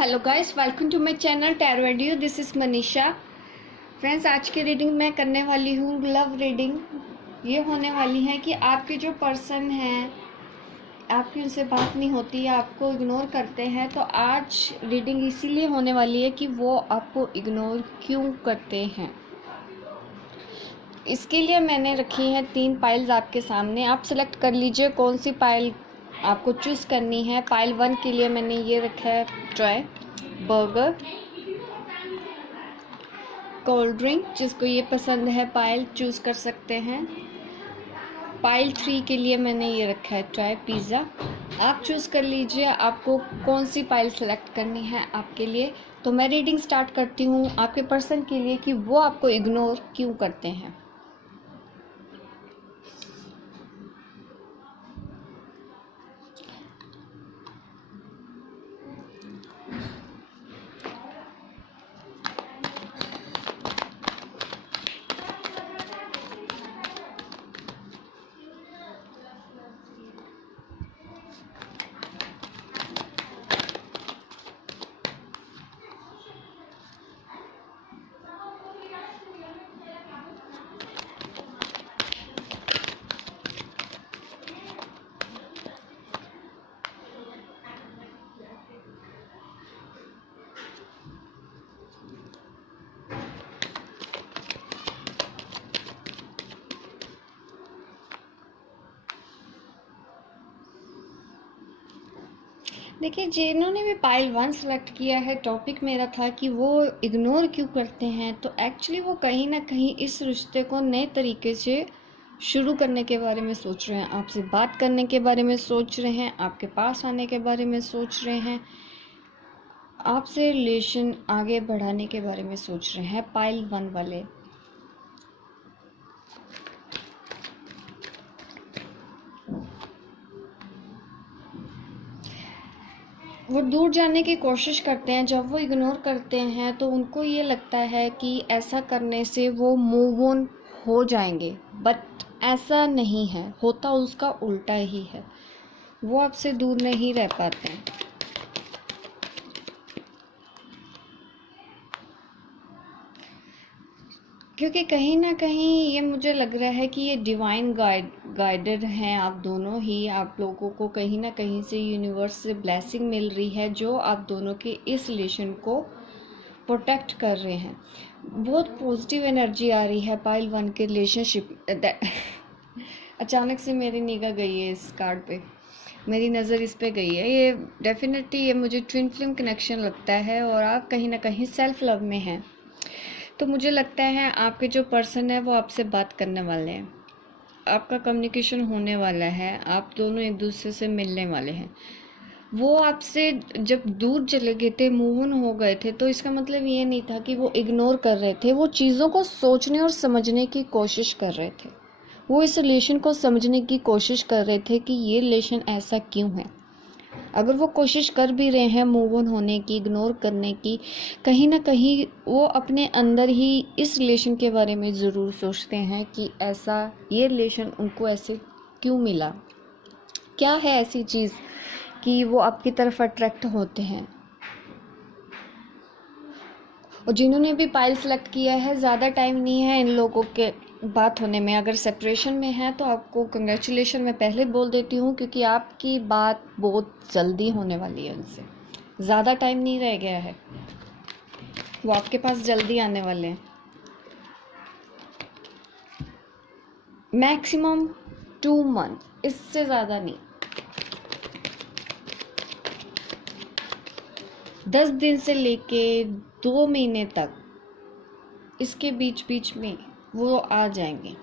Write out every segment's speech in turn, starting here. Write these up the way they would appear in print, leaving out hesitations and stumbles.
Hello guys, welcome to my channel tarot video. This is Manisha. Friends, आज की reading मैं करने वाली हूँ लव रीडिंग। ये होने वाली है कि आपके जो पर्सन हैं, आपकी उनसे बात नहीं होती या आपको इग्नोर करते हैं, तो आज रीडिंग इसीलिए होने वाली है कि वो आपको इग्नोर क्यों करते हैं। इसके लिए मैंने रखी हैं 3 पाइल्स आपके सामने। आप सेलेक्ट कर लीजिए कौन सी पाइल आपको चूज़ करनी है। पाइल 1 के लिए मैंने ये रखा है ट्राई बर्गर कोल्ड ड्रिंक। जिसको ये पसंद है पाइल चूज़ कर सकते हैं। पाइल 3 के लिए मैंने ये रखा है ट्राई पिज़्ज़ा। आप चूज़ कर लीजिए आपको कौन सी पाइल सेलेक्ट करनी है आपके लिए। तो मैं रीडिंग स्टार्ट करती हूँ आपके पर्सन के लिए कि वो आपको इग्नोर क्यों करते हैं। देखिए, जिन्होंने भी पाइल 1 सेलेक्ट किया है, टॉपिक मेरा था कि वो इग्नोर क्यों करते हैं। तो एक्चुअली वो कहीं ना कहीं इस रिश्ते को नए तरीके से शुरू करने के बारे में सोच रहे हैं, आपसे बात करने के बारे में सोच रहे हैं, आपके पास आने के बारे में सोच रहे हैं, आपसे रिलेशन आगे बढ़ाने के बारे में सोच रहे हैं। पाइल 1 वाले वो दूर जाने की कोशिश करते हैं। जब वो इग्नोर करते हैं तो उनको ये लगता है कि ऐसा करने से वो मूव ऑन हो जाएंगे, बट ऐसा नहीं है, होता उसका उल्टा ही है। वो आपसे दूर नहीं रह पाते हैं। क्योंकि कहीं ना कहीं ये मुझे लग रहा है कि ये डिवाइन गाइडेड हैं आप दोनों ही। आप लोगों को कहीं ना कहीं से यूनिवर्स से ब्लेसिंग मिल रही है जो आप दोनों के इस रिलेशन को प्रोटेक्ट कर रहे हैं। बहुत पॉजिटिव एनर्जी आ रही है पाइल 1 के रिलेशनशिप। अचानक से मेरी निगाह गई है इस कार्ड पे, मेरी नज़र इस पे गई है। ये डेफिनेटली ये मुझे ट्विन फ्लेम कनेक्शन लगता है और आप कहीं ना कहीं सेल्फ लव में हैं। तो मुझे लगता है आपके जो पर्सन है वो आपसे बात करने वाले हैं, आपका कम्युनिकेशन होने वाला है, आप दोनों एक दूसरे से मिलने वाले हैं। वो आपसे जब दूर चले गए थे, मूव ऑन हो गए थे, तो इसका मतलब ये नहीं था कि वो इग्नोर कर रहे थे। वो चीज़ों को सोचने और समझने की कोशिश कर रहे थे। वो इस रिलेशन को समझने की कोशिश कर रहे थे कि ये रिलेशन ऐसा क्यों है। अगर वो कोशिश कर भी रहे हैं मूव ऑन होने की, इग्नोर करने की, कहीं ना कहीं वो अपने अंदर ही इस रिलेशन के बारे में ज़रूर सोचते हैं कि ऐसा ये रिलेशन उनको ऐसे क्यों मिला, क्या है ऐसी चीज़ कि वो आपकी तरफ अट्रैक्ट होते हैं। और जिन्होंने भी पाइल सेलेक्ट किया है, ज़्यादा टाइम नहीं है इन लोगों के बात होने में। अगर सेपरेशन में है तो आपको कंग्रेचुलेशन मैं पहले बोल देती हूँ, क्योंकि आपकी बात बहुत जल्दी होने वाली है उनसे। ज़्यादा टाइम नहीं रह गया है, वो आपके पास जल्दी आने वाले हैं। मैक्सिमम 2 मंथ, इससे ज़्यादा नहीं। 10 दिन से लेके 2 महीने तक, इसके बीच बीच में वो आ जाएंगे।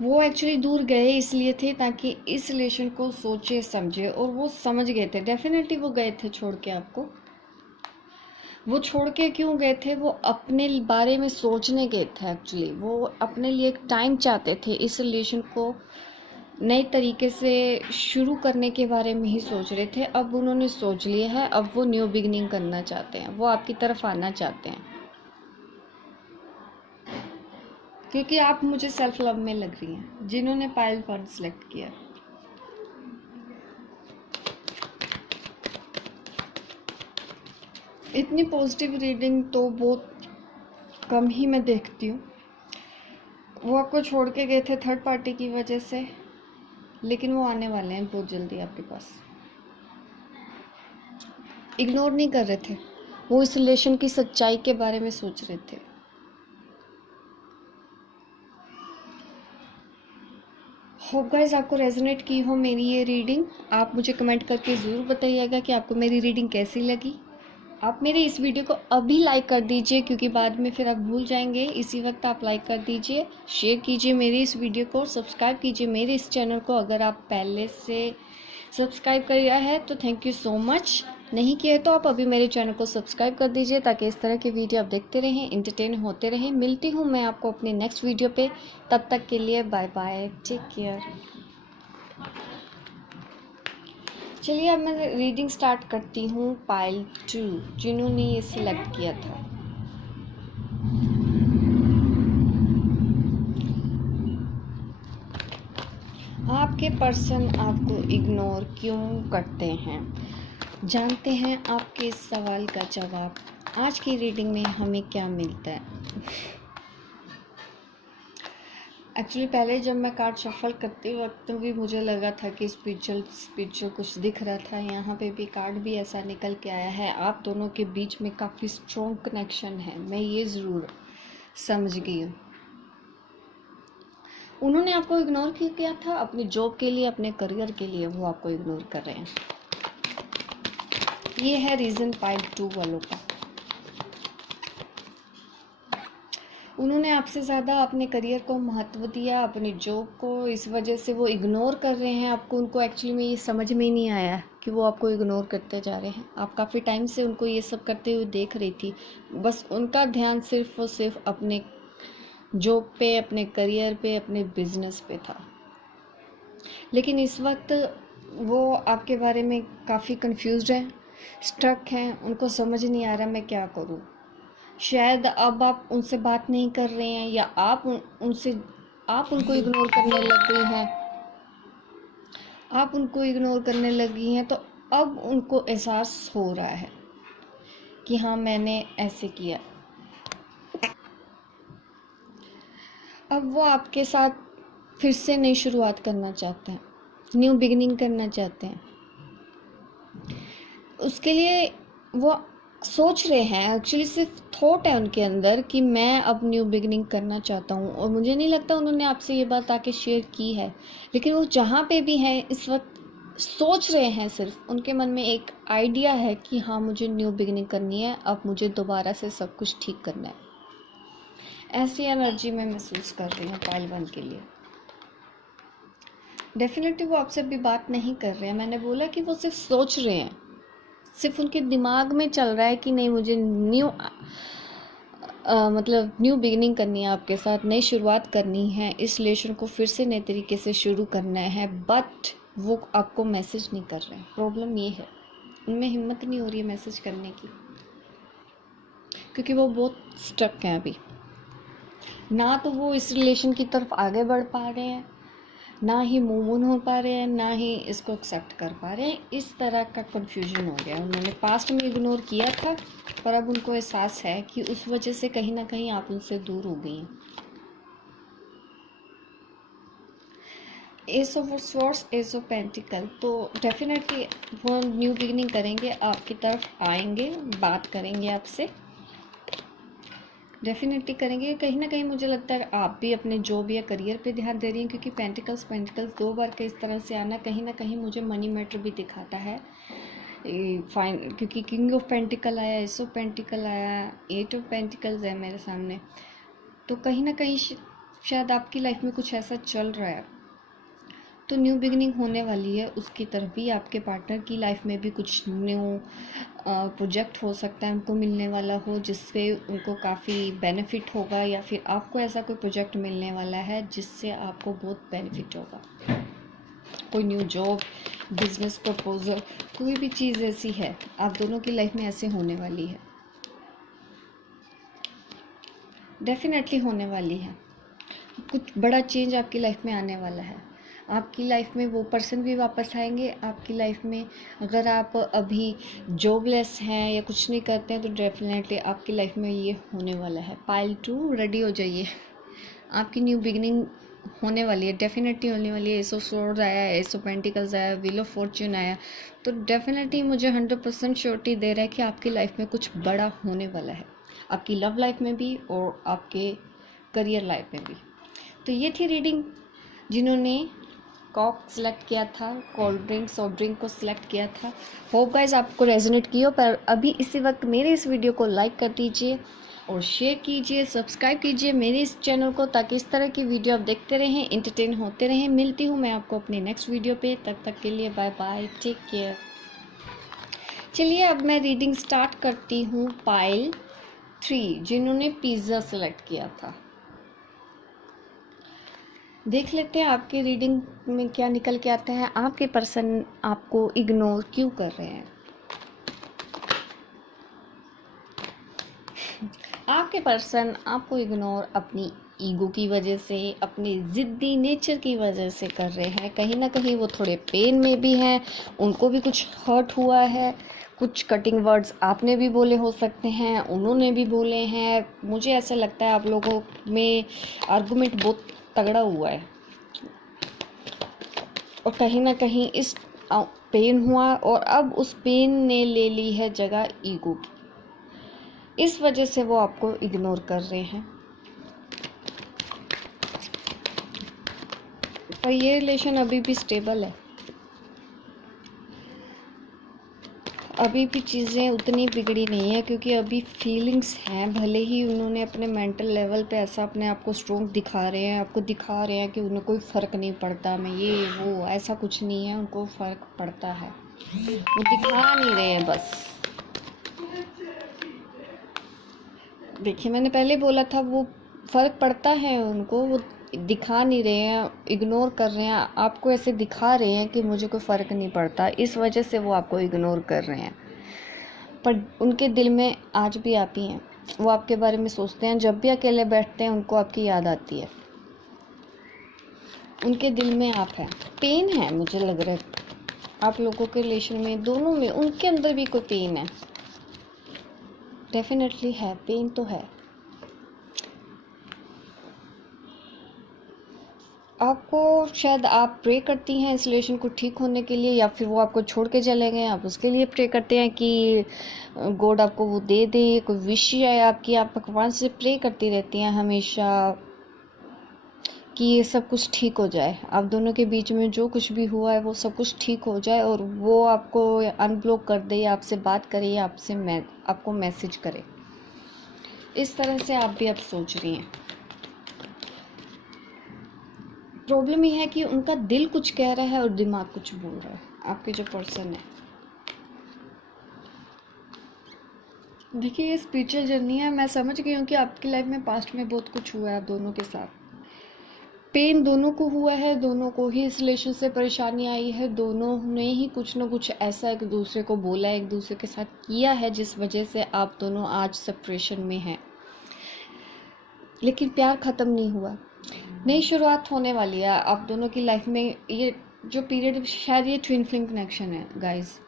वो एक्चुअली दूर गए इसलिए थे ताकि इस रिलेशन को सोचे समझे, और वो समझ गए थे। डेफिनेटली वो गए थे छोड़ के आपको। वो छोड़ के क्यों गए थे, वो अपने बारे में सोचने गए थे। एक्चुअली वो अपने लिए एक टाइम चाहते थे, इस रिलेशन को नए तरीके से शुरू करने के बारे में ही सोच रहे थे। अब उन्होंने सोच लिया है, अब वो न्यू बिगनिंग करना चाहते हैं, वो आपकी तरफ आना चाहते हैं। क्योंकि आप मुझे सेल्फ लव में लग रही हैं जिन्होंने पाइल 1 सेलेक्ट किया। इतनी पॉजिटिव रीडिंग तो बहुत कम ही मैं देखती हूँ। वो आपको छोड़ के गए थे थर्ड पार्टी की वजह से, लेकिन वो आने वाले हैं बहुत जल्दी आपके पास। इग्नोर नहीं कर रहे थे, वो इस रिलेशन की सच्चाई के बारे में सोच रहे थे। होप गाइस आपको रेजोनेट की हो मेरी ये रीडिंग। आप मुझे कमेंट करके ज़रूर बताइएगा कि आपको मेरी रीडिंग कैसी लगी। आप मेरे इस वीडियो को अभी लाइक कर दीजिए, क्योंकि बाद में फिर आप भूल जाएंगे। इसी वक्त आप लाइक कर दीजिए, शेयर कीजिए मेरी इस वीडियो को, सब्सक्राइब कीजिए मेरे इस चैनल को। अगर आप पहले से सब्सक्राइब किया है तो थैंक यू सो मच, नहीं किया है तो आप अभी मेरे चैनल को सब्सक्राइब कर दीजिए, ताकि इस तरह के वीडियो आप देखते रहें, एंटरटेन होते रहें। मिलती हूँ मैं आपको अपने नेक्स्ट वीडियो पे, तब तक के लिए बाय बाय, टेक केयर। चलिए अब मैं रीडिंग स्टार्ट करती हूँ पाइल 2, जिन्होंने ये सिलेक्ट किया था। आपके पर्सन आपको इग्नोर क्यों करते हैं, जानते हैं आपके इस सवाल का जवाब। आज की रीडिंग में हमें क्या मिलता है। एक्चुअली पहले जब मैं कार्ड शफल करते वक्त भी मुझे लगा था कि स्पिरिचुअल कुछ दिख रहा था। यहाँ पे भी कार्ड भी ऐसा निकल के आया है। आप दोनों के बीच में काफ़ी स्ट्रॉन्ग कनेक्शन है, मैं ये ज़रूर समझ गई हूँ। उन्होंने आपको इग्नोर क्यों किया था, अपनी जॉब के लिए, अपने करियर के लिए वो आपको इग्नोर कर रहे हैं। ये है रीज़न पाइल 2 वालों का। उन्होंने आपसे ज़्यादा अपने करियर को महत्व दिया, अपनी जॉब को, इस वजह से वो इग्नोर कर रहे हैं आपको। उनको एक्चुअली में ये समझ में ही नहीं आया कि वो आपको इग्नोर करते जा रहे हैं। आप काफ़ी टाइम से उनको ये सब करते हुए देख रही थी, बस उनका ध्यान सिर्फ और सिर्फ अपने जॉब पे, अपने करियर पे, अपने बिजनेस पे था। लेकिन इस वक्त वो आपके बारे में काफ़ी कंफ्यूज्ड हैं, स्टक हैं, उनको समझ नहीं आ रहा मैं क्या करूं। शायद अब आप उनसे बात नहीं कर रहे हैं, या आप उनको इग्नोर करने लग गई हैं। आप उनको इग्नोर करने लगी हैं, तो अब उनको एहसास हो रहा है कि हाँ मैंने ऐसे किया। अब वो आपके साथ फिर से नई शुरुआत करना चाहते हैं, न्यू बिगिनिंग करना चाहते हैं। उसके लिए वो सोच रहे हैं, एक्चुअली सिर्फ थॉट है उनके अंदर कि मैं अब न्यू बिगिनिंग करना चाहता हूँ। और मुझे नहीं लगता उन्होंने आपसे ये बात आके शेयर की है, लेकिन वो जहाँ पे भी हैं इस वक्त सोच रहे हैं। सिर्फ उनके मन में एक आइडिया है कि हाँ मुझे न्यू बिगिनिंग करनी है, अब मुझे दोबारा से सब कुछ ठीक करना है। ऐसी एनर्जी मैं महसूस कर रही हूँ पाइल 1 के लिए। डेफिनेटली वो आपसे भी बात नहीं कर रहे हैं। मैंने बोला कि वो सिर्फ सोच रहे हैं, सिर्फ उनके दिमाग में चल रहा है कि नहीं मुझे न्यू बिगिनिंग करनी है, आपके साथ नई शुरुआत करनी है, इस रिलेशन को फिर से नए तरीके से शुरू करना है। बट वो आपको मैसेज नहीं कर रहे हैं। प्रॉब्लम ये है, उनमें हिम्मत नहीं हो रही है मैसेज करने की, क्योंकि वो बहुत स्टक हैं अभी। ना तो वो इस रिलेशन की तरफ आगे बढ़ पा रहे हैं, ना ही मूव ऑन हो पा रहे हैं, ना ही इसको एक्सेप्ट कर पा रहे हैं। इस तरह का कन्फ्यूजन हो गया। उन्होंने पास्ट में इग्नोर किया था, पर अब उनको एहसास है कि उस वजह से कहीं ना कहीं आप उनसे दूर हो गई हैं। S of swords, S of pentacle, तो डेफिनेटली वो न्यू बिगिनिंग करेंगे, आपकी तरफ आएंगे, बात करेंगे आपसे, डेफिनेटली करेंगे। कहीं ना कहीं मुझे लगता है आप भी अपने जॉब या करियर पे ध्यान दे रही हैं, क्योंकि पेंटिकल्स 2 बार के इस तरह से आना कहीं ना कहीं मुझे मनी मैटर भी दिखाता है। फाइन, क्योंकि किंग ऑफ पेंटिकल आया, एस ऑफ पेंटिकल आया, 8 ऑफ पेंटिकल्स है मेरे सामने। तो कहीं ना कहीं शायद आपकी लाइफ में कुछ ऐसा चल रहा है, तो न्यू बिगिनिंग होने वाली है उसकी तरफ भी। आपके पार्टनर की लाइफ में भी कुछ न्यू प्रोजेक्ट हो सकता है उनको मिलने वाला हो, जिससे उनको काफ़ी बेनिफिट होगा, या फिर आपको ऐसा कोई प्रोजेक्ट मिलने वाला है जिससे आपको बहुत बेनिफिट होगा। कोई न्यू जॉब, बिजनेस प्रपोजल, कोई भी चीज़ ऐसी है आप दोनों की लाइफ में ऐसे होने वाली है, डेफिनेटली होने वाली है। कुछ बड़ा चेंज आपकी लाइफ में आने वाला है। आपकी लाइफ में वो पर्सन भी वापस आएंगे आपकी लाइफ में। अगर आप अभी जॉबलेस हैं या कुछ नहीं करते हैं तो डेफिनेटली आपकी लाइफ में ये होने वाला है। पाइल 2 रेडी हो जाइए, आपकी न्यू बिगिनिंग होने वाली है, डेफिनेटली होने वाली है। एस ऑफ स्वॉर्ड्स आया, एस ऑफ पेंटिकल्स आया, व्हील ऑफ फॉर्च्यून आया, तो डेफिनेटली मुझे 100% श्योरिटी दे रहा है कि आपकी लाइफ में कुछ बड़ा होने वाला है, आपकी लव लाइफ में भी और आपके करियर लाइफ में भी। तो ये थी रीडिंग। जिन्होंने कॉक सेलेक्ट किया था, कोल्ड ड्रिंक, सॉफ्ट ड्रिंक को सिलेक्ट किया था, होप गाइस आपको रेजोनेट किया। पर अभी इसी वक्त मेरे इस वीडियो को लाइक कर दीजिए और शेयर कीजिए, सब्सक्राइब कीजिए मेरे इस चैनल को, ताकि इस तरह की वीडियो आप देखते रहें, एंटरटेन होते रहें। मिलती हूँ मैं आपको अपनी नेक्स्ट वीडियो पे, तब तक के लिए बाय बाय, टेक केयर। चलिए अब मैं रीडिंग स्टार्ट करती हूँ। पाइल 3 जिन्होंने पिज़्ज़ा सेलेक्ट किया था, देख लेते हैं आपके रीडिंग में क्या निकल के आता है। आपके पर्सन आपको इग्नोर क्यों कर रहे हैं? आपके पर्सन आपको इग्नोर अपनी ईगो की वजह से, अपनी ज़िद्दी नेचर की वजह से कर रहे हैं। कहीं ना कहीं वो थोड़े पेन में भी हैं, उनको भी कुछ हर्ट हुआ है, कुछ कटिंग वर्ड्स आपने भी बोले हो सकते हैं, उन्होंने भी बोले हैं। मुझे ऐसा लगता है आप लोगों में आर्गुमेंट बहुत तगड़ा हुआ है और कहीं ना कहीं इस पेन हुआ और अब उस पेन ने ले ली है जगह ईगो की। इस वजह से वो आपको इग्नोर कर रहे हैं। पर ये रिलेशन अभी भी स्टेबल है, अभी भी चीज़ें उतनी बिगड़ी नहीं है, क्योंकि अभी फीलिंग्स हैं। भले ही उन्होंने अपने मेंटल लेवल पे ऐसा अपने आप को स्ट्रॉन्ग दिखा रहे हैं, आपको दिखा रहे हैं कि उन्हें कोई फ़र्क नहीं पड़ता, मैं ये वो, ऐसा कुछ नहीं है, उनको फ़र्क पड़ता है, वो दिखा नहीं रहे हैं बस। देखिए मैंने पहले बोला था वो फ़र्क पड़ता है उनको, वो दिखा नहीं रहे हैं, इग्नोर कर रहे हैं, आपको ऐसे दिखा रहे हैं कि मुझे कोई फ़र्क नहीं पड़ता, इस वजह से वो आपको इग्नोर कर रहे हैं। पर उनके दिल में आज भी आप ही हैं, वो आपके बारे में सोचते हैं। जब भी अकेले बैठते हैं उनको आपकी याद आती है, उनके दिल में आप हैं। पेन है, मुझे लग रहा है आप लोगों के रिलेशन में, दोनों में, उनके अंदर भी कोई पेन है, डेफिनेटली है, पेन तो है। आपको शायद आप प्रे करती हैं इस रिलेशन को ठीक होने के लिए, या फिर वो आपको छोड़ के चले गए, आप उसके लिए प्रे करते हैं कि गॉड आपको वो दे दे, कोई विश है आपकी, आप भगवान से प्रे करती रहती हैं हमेशा कि ये सब कुछ ठीक हो जाए, आप दोनों के बीच में जो कुछ भी हुआ है वो सब कुछ ठीक हो जाए और वो आपको अनब्लॉक कर दे, या आपसे बात करे, या आपको मैसेज करे। इस तरह से आप भी अब सोच रही हैं। प्रॉब्लम ये है कि उनका दिल कुछ कह रहा है और दिमाग कुछ बोल रहा है, आपके जो पर्सन है। देखिए ये स्पिरिचुअल जर्नी है, मैं समझ गई हूँ कि आपकी लाइफ में पास्ट में बहुत कुछ हुआ है आप दोनों के साथ, पेन दोनों को हुआ है, दोनों को ही इस रिलेशन से परेशानी आई है, दोनों ने ही कुछ ना कुछ ऐसा एक दूसरे को बोला, एक दूसरे के साथ किया है, जिस वजह से आप दोनों आज सेपरेशन में हैं। लेकिन प्यार ख़त्म नहीं हुआ, नई शुरुआत होने वाली है आप दोनों की लाइफ में। ये जो पीरियड, शायद ये ट्विन फ्लेम कनेक्शन है गाइस,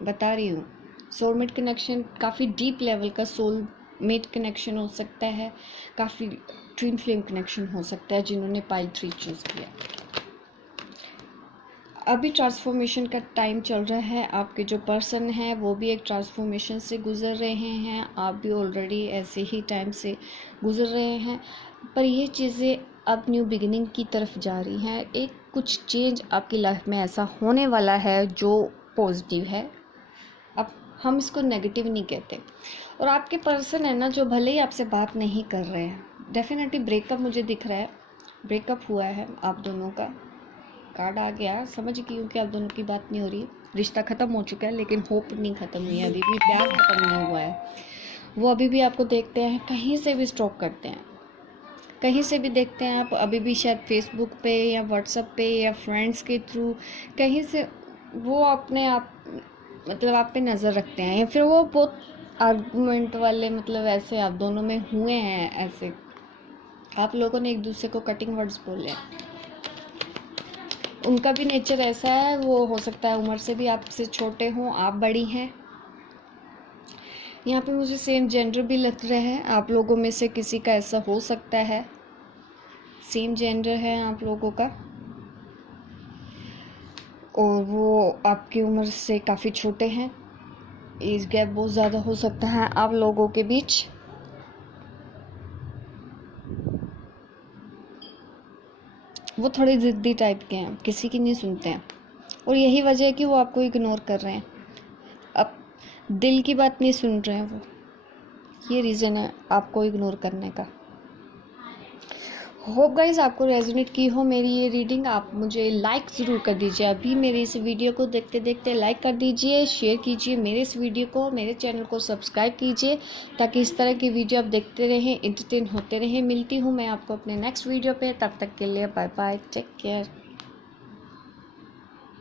बता रही हूँ। सोलमेट कनेक्शन, काफ़ी डीप लेवल का सोलमेट कनेक्शन हो सकता है, काफ़ी ट्विन फ्लेम कनेक्शन हो सकता है जिन्होंने पाइल 3 चूज़ किया। अभी ट्रांसफॉर्मेशन का टाइम चल रहा है, आपके जो पर्सन है वो भी एक ट्रांसफॉर्मेशन से गुजर रहे हैं, आप भी ऑलरेडी ऐसे ही टाइम से गुजर रहे हैं। पर ये चीज़ें अब न्यू बिगिनिंग की तरफ जा रही हैं, एक कुछ चेंज आपकी लाइफ में ऐसा होने वाला है जो पॉजिटिव है। अब हम इसको नेगेटिव नहीं कहते। और आपके पर्सन है ना, जो भले ही आपसे बात नहीं कर रहे हैं, डेफिनेटली ब्रेकअप मुझे दिख रहा है, ब्रेकअप हुआ है आप दोनों का, कार्ड आ गया, समझ गई हूँ कि आप दोनों की बात नहीं हो रही, रिश्ता ख़त्म हो चुका है, लेकिन होप नहीं ख़त्म हुई है, अभी भी प्यार ख़त्म नहीं हुआ है। वो अभी भी आपको देखते हैं, कहीं से भी स्टॉक करते हैं, कहीं से भी देखते हैं आप, अभी भी शायद फेसबुक पे या व्हाट्सएप पे या फ्रेंड्स के थ्रू कहीं से वो अपने आप मतलब आप पे नज़र रखते हैं, या फिर वो बहुत आर्गूमेंट वाले, मतलब ऐसे आप दोनों में हुए हैं, ऐसे आप लोगों ने एक दूसरे को कटिंग वर्ड्स बोले हैं। उनका भी नेचर ऐसा है, वो हो सकता है उम्र से भी आपसे छोटे हों, आप बड़ी हैं। यहाँ पे मुझे सेम जेंडर भी लग रहा है, आप लोगों में से किसी का ऐसा हो सकता है, सेम जेंडर है आप लोगों का, और वो आपकी उम्र से काफ़ी छोटे हैं। एज गैप बहुत ज़्यादा हो सकता है आप लोगों के बीच। वो थोड़े ज़िद्दी टाइप के हैं, किसी की नहीं सुनते हैं, और यही वजह है कि वो आपको इग्नोर कर रहे हैं, अब दिल की बात नहीं सुन रहे हैं वो, ये रीज़न है आपको इग्नोर करने का। होप गाइस आपको रेजोनेट की हो मेरी ये रीडिंग। आप मुझे लाइक ज़रूर कर दीजिए, अभी मेरे इस वीडियो को देखते देखते लाइक कर दीजिए, शेयर कीजिए मेरे इस वीडियो को, मेरे चैनल को सब्सक्राइब कीजिए, ताकि इस तरह की वीडियो आप देखते रहें, एंटरटेन होते रहें। मिलती हूँ मैं आपको अपने नेक्स्ट वीडियो पे, तब तक के लिए बाय बाय, टेक केयर।